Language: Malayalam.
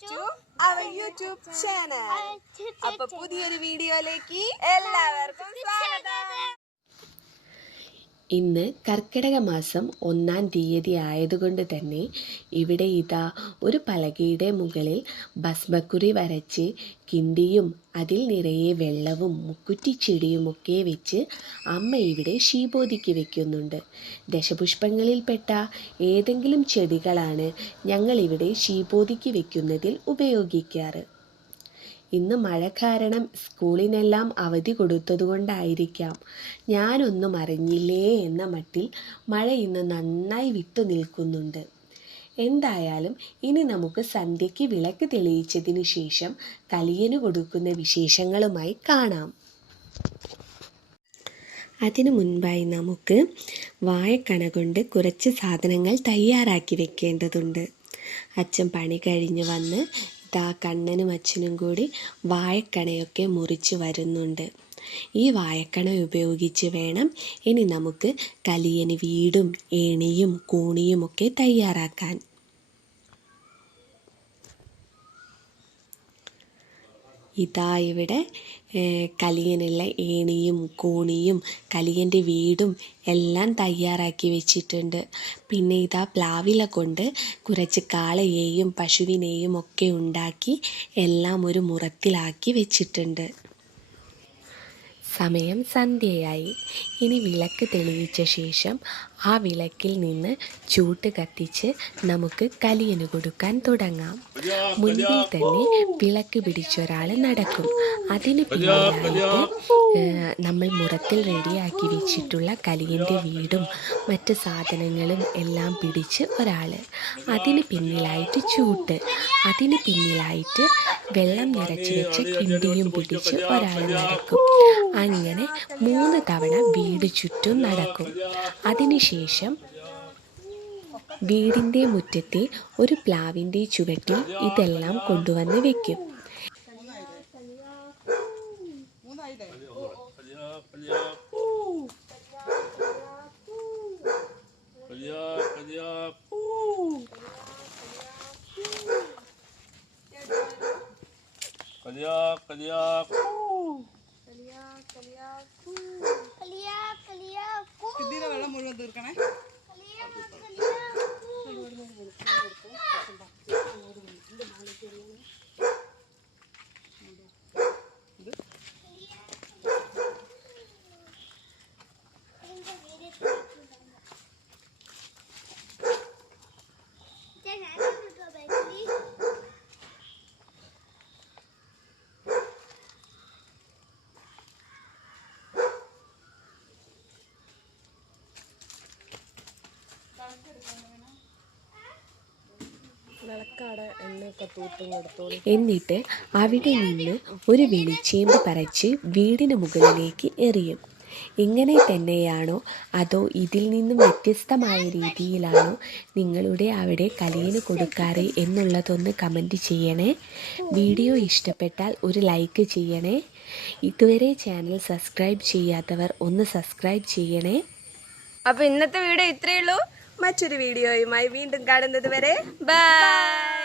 to our YouTube channel. അപ്പോൾ പുതിയൊരു വീഡിയോയിലേക്ക് എല്ലാവർക്കും സ്വാഗതം. ഇന്ന് കർക്കിടക മാസം 1-ാം തീയതി ആയതുകൊണ്ട് തന്നെ ഇവിടെ ഇതാ ഒരു പലകയുടെ മുകളിൽ ഭസ്മക്കുറി വരച്ച് കിണ്ടിയും അതിൽ നിറയെ വെള്ളവും മുക്കുറ്റിച്ചെടിയുമൊക്കെ വെച്ച് അമ്മ ഇവിടെ ശീബോധിക്ക് വെക്കുന്നുണ്ട്. ദശപുഷ്പങ്ങളിൽപ്പെട്ട ഏതെങ്കിലും ചെടികളാണ് ഞങ്ങളിവിടെ ശീബോധിക്ക് വെക്കുന്നതിൽ ഉപയോഗിക്കാറ്. ഇന്ന് മഴ കാരണം സ്കൂളിനെല്ലാം അവധി കൊടുത്തതുകൊണ്ടായിരിക്കാം ഞാനൊന്നും അറിഞ്ഞില്ലേ എന്ന മട്ടിൽ മഴ ഇന്ന് നന്നായി വിട്ടു നിൽക്കുന്നുണ്ട്. എന്തായാലും ഇനി നമുക്ക് സന്ധ്യയ്ക്ക് വിളക്ക് തെളിയിച്ചതിന് ശേഷം കലിയന് കൊടുക്കുന്ന വിശേഷങ്ങളുമായി കാണാം. അതിനു മുൻപായി നമുക്ക് വാഴക്കണ കൊണ്ട് കുറച്ച് സാധനങ്ങൾ തയ്യാറാക്കി വെക്കേണ്ടതുണ്ട്. അച്ഛൻ പണി കഴിഞ്ഞ് വന്ന് കണ്ണനും അച്ഛനും കൂടി വാഴക്കണയൊക്കെ മുറിച്ച് വരുന്നുണ്ട്. ഈ വാഴക്കണ ഉപയോഗിച്ച് വേണം ഇനി നമുക്ക് കലിയന് വീടും ഏണിയും കൂണിയും ഒക്കെ തയ്യാറാക്കാൻ. ഇതാ ഇവിടെ കലിയനുള്ള ഏണിയും കൂണിയും കലിയൻ്റെ വീടും എല്ലാം തയ്യാറാക്കി വെച്ചിട്ടുണ്ട്. പിന്നെ ഇതാ പ്ലാവില കൊണ്ട് കുറച്ച് കാളയെയും പശുവിനെയും ഒക്കെ ഉണ്ടാക്കി എല്ലാം ഒരു മുറത്തിലാക്കി വെച്ചിട്ടുണ്ട്. സമയം സന്ധ്യയായി. ഇനി വിളക്ക് തെളിയിച്ച ശേഷം ആ വിളക്കിൽ നിന്ന് ചൂട്ട് കത്തിച്ച് നമുക്ക് കലിയന് കൊടുക്കാൻ തുടങ്ങാം. മുൻപിൽ തന്നെ വിളക്ക് പിടിച്ചൊരാൾ നടക്കും. അതിന് പിന്നിലായിട്ട് നമ്മൾ മുറത്തിൽ റെഡിയാക്കി വെച്ചിട്ടുള്ള കലിയൻ്റെ വീടും മറ്റ് സാധനങ്ങളും എല്ലാം പിടിച്ച് ഒരാൾ, അതിന് പിന്നിലായിട്ട് ചൂട്ട്, അതിന് പിന്നിലായിട്ട് വെള്ളം നിറച്ച് വെച്ച് കിണ്ടിയും പിടിച്ച് ഒരാൾ നടക്കും. അങ്ങനെ 3 തവണ വീട് ചുറ്റും നടക്കും. അതിനുശേഷം വീടിൻ്റെ മുറ്റത്തെ ഒരു പ്ലാവിൻ്റെ ചുവട്ടിൽ ഇതെല്ലാം കൊണ്ടുവന്ന് വെക്കും. വെള്ളം മുഴുവൻ തീർക്കണേ. എന്നിട്ട് അവിടെ നിന്ന് ഒരു വെളിച്ചേമ്പ് പറിച്ച് വീടിന് മുകളിലേക്ക് എറിയും. ഇങ്ങനെ തന്നെയാണോ അതോ ഇതിൽ നിന്നും വ്യത്യസ്തമായ രീതിയിലാണോ നിങ്ങളുടെ അവിടെ കലിയന് കൊടുക്കാറ് എന്നുള്ളതൊന്ന് കമൻറ്റ് ചെയ്യണേ. വീഡിയോ ഇഷ്ടപ്പെട്ടാൽ ഒരു ലൈക്ക് ചെയ്യണേ. ഇതുവരെ ചാനൽ സബ്സ്ക്രൈബ് ചെയ്യാത്തവർ ഒന്ന് സബ്സ്ക്രൈബ് ചെയ്യണേ. അപ്പോൾ ഇന്നത്തെ വീഡിയോ ഇത്രയേ ഉള്ളൂ. മറ്റൊരു വീഡിയോയുമായി വീണ്ടും കാണുന്നത് വരെ ബൈ.